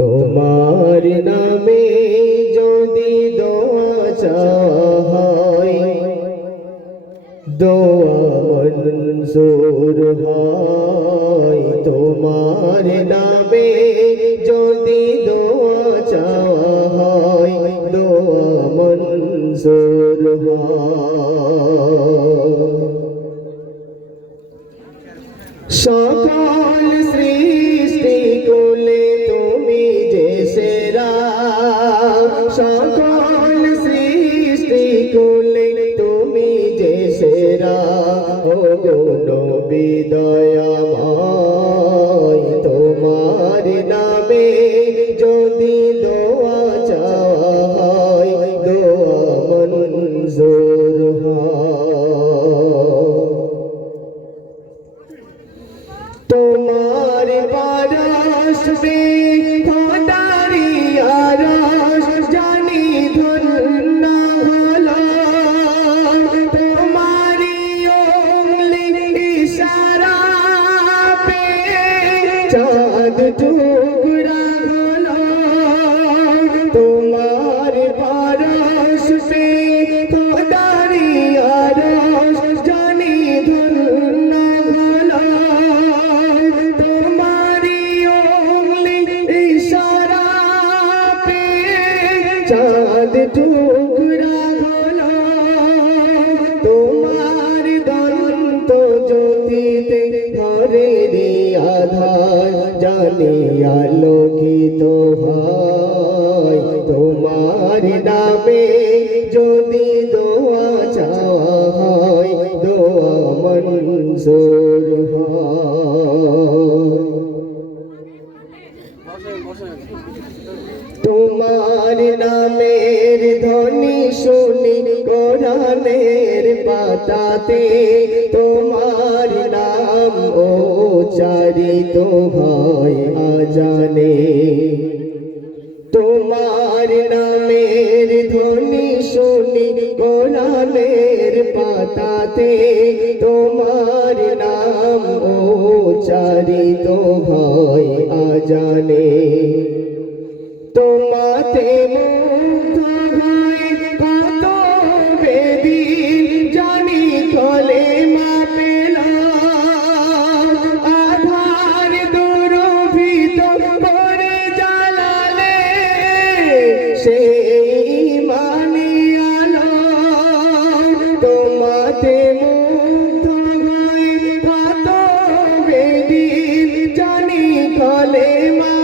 তোমার নামে যদি দোয়া চাওয়া হয়, দোয়া মঞ্জুর হয়। তোমার নামে যদি দোয়া চাওয়া হয়, দোয়া মঞ্জুর হয়। সকল সৃষ্টি কুলে তুমি যে সেরা, সকল সৃষ্টি কুলে তুমি যে সেরা। ও নবী দয়াময়, তোমার নামে যদি দোয়া চাওয়া হয়, দোয়া মঞ্জুর হয়। তোমার পারস মে খোদারি আরশ জানি ধন্য হলো, তোমারি উংলি ইশারা পে চাঁদ টুকরা হলো। তোমার পারস মে খোদারি আরশ জানি ধন্য হলো, চাঁদ টুকরা হলো। তোমার দন্ত জ্যোতিতে ঘরের আধার জানি আলোকিত হয়। তোমার নামে যদি দোয়া চাওয়া হয়, দোয়া মঞ্জুর হয়। তোমার নামের ধ্বনি শুনি কোরআনের পাতাতে, তোমার নাম উচ্চারিত হয় আজানে। তোমার নামের ধ্বনি শুনি কোরআনের পাতাতে, তোমার নাম উচ্চারিত হয় আজানে। তোমাতে মুগ্ধ হয়ে কত বেদিন জানি কলেমা পেলাম, আধার দুরভিত করে জ্বালালে সেই ইমানি আলো। তোমাতে মুগ্ধ হয়ে কত বেদিন জানি কলেমা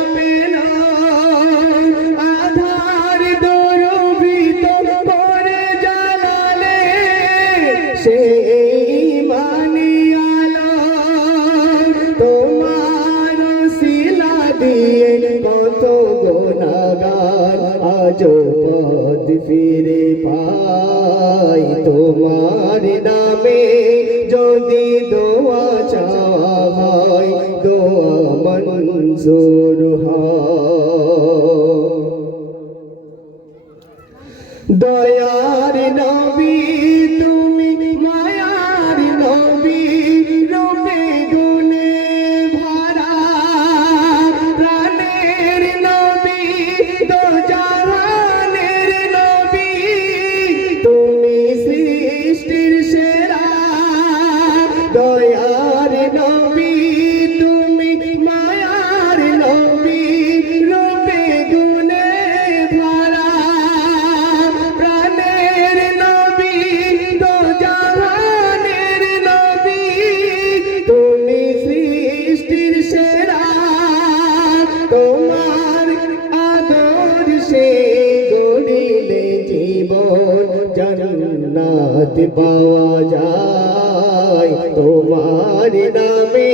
তোমার শিলা দিয়ে কত গুনাহগার আজো পথ ফিরে পাই। তোমার নামে যদি দোয়া চাওয়া হয়, দোয়া মঞ্জুর হয়। দয়ার নবী তুমি মায়ার নবী, রূপে গুণে ভরা প্রাণের নবী, দো জাহানের নবী। তুমি সৃষ্টির সেরা দয়ার নবী, তুমি মায়ার নবী, রূপে গুণে ভরা প্রাণের নবী, দো জাহানের নবী। তুমি সৃষ্টির সেরা, তোমার আদর্শে গড়িলে জীবন জান্নাত পাওয়া যায়। তোমার নামে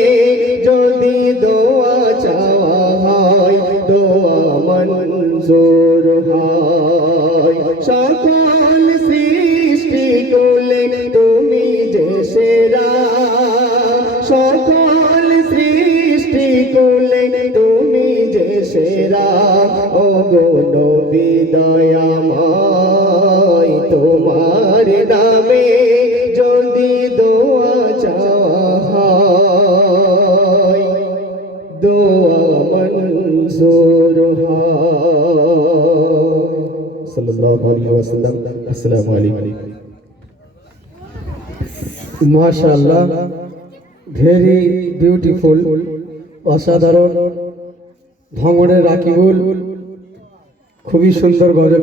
যদি দোয়া চাওয়া হয়, দোয়া মঞ্জুর হয়। সকল সৃষ্টি কুলে তুমি যে সেরা, সকল সৃষ্টি কুলে তুমি যে সেরা। ও গো নবী দয়াময়, তোমার নামে যদি দোয়া চাওয়া হয়, মঞ্জুর সাল্লাল্লাহু আলাইহি ওয়াসাল্লাম। আসসালামু আলাইকুম। মাশাআল্লাহ, ভেরি বিউটিফুল, অসাধারণ। ভাঙড়ের রাকিবুল খুবই সুন্দর গজল